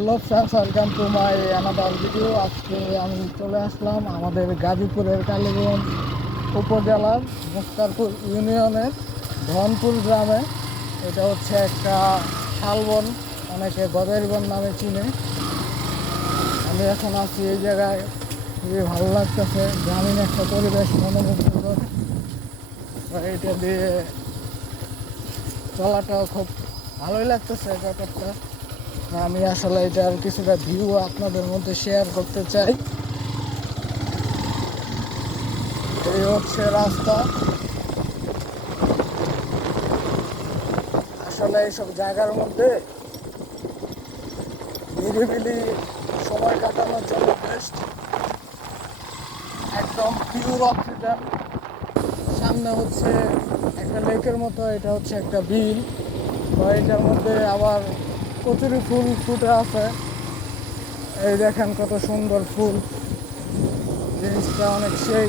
Hello friends, welcome to my another video. আজকে আমি চলে আসলাম আমাদের গাজীপুরের কালীগঞ্জ উপজেলার মুক্তারপুর ইউনিয়নের ধনপুর গ্রামে। এটা হচ্ছে একটা শালবন, অনেকে গদের বন নামে চিনে। আমি এখন আছি এই জায়গায়, খুবই ভালো লাগতেছে, গ্রামীণ একটা পরিবেশ, মনোমুগ্ধকর। এটা দিয়ে চলাটাও খুব ভালোই লাগতেছে ব্যাপারটা। আমি আসলে এটার কিছুটা ভিউ আপনাদের মধ্যে শেয়ার করতে চাই। এই হচ্ছে রাস্তা। আসলে এইসব জায়গার মধ্যে নিরিবিলি সময় কাটানোর জন্য বেস্ট, একদম পিওর অক্সিজেন। সামনে হচ্ছে একটা লেকের মতো, এটা হচ্ছে একটা বিল, বা এটার মধ্যে আবার কচুরি ফুল ফুটে আছে। এই দেখেন কত সুন্দর ফুল, জিনিসটা অনেক সেই।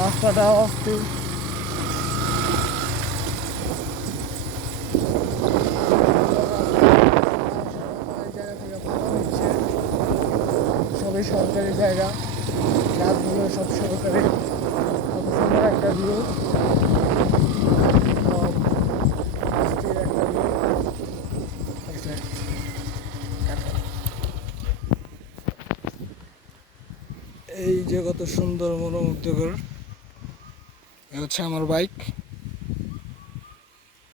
রাস্তাটা অস্থির। সবই সরকারি জায়গা, গাছগুলো সব সরকারি। কত সুন্দর একটা ভিউ, অস্থির একটা ভিউ। এই যে কত সুন্দর মনোমুগ্ধকর। এ হচ্ছে আমার বাইক।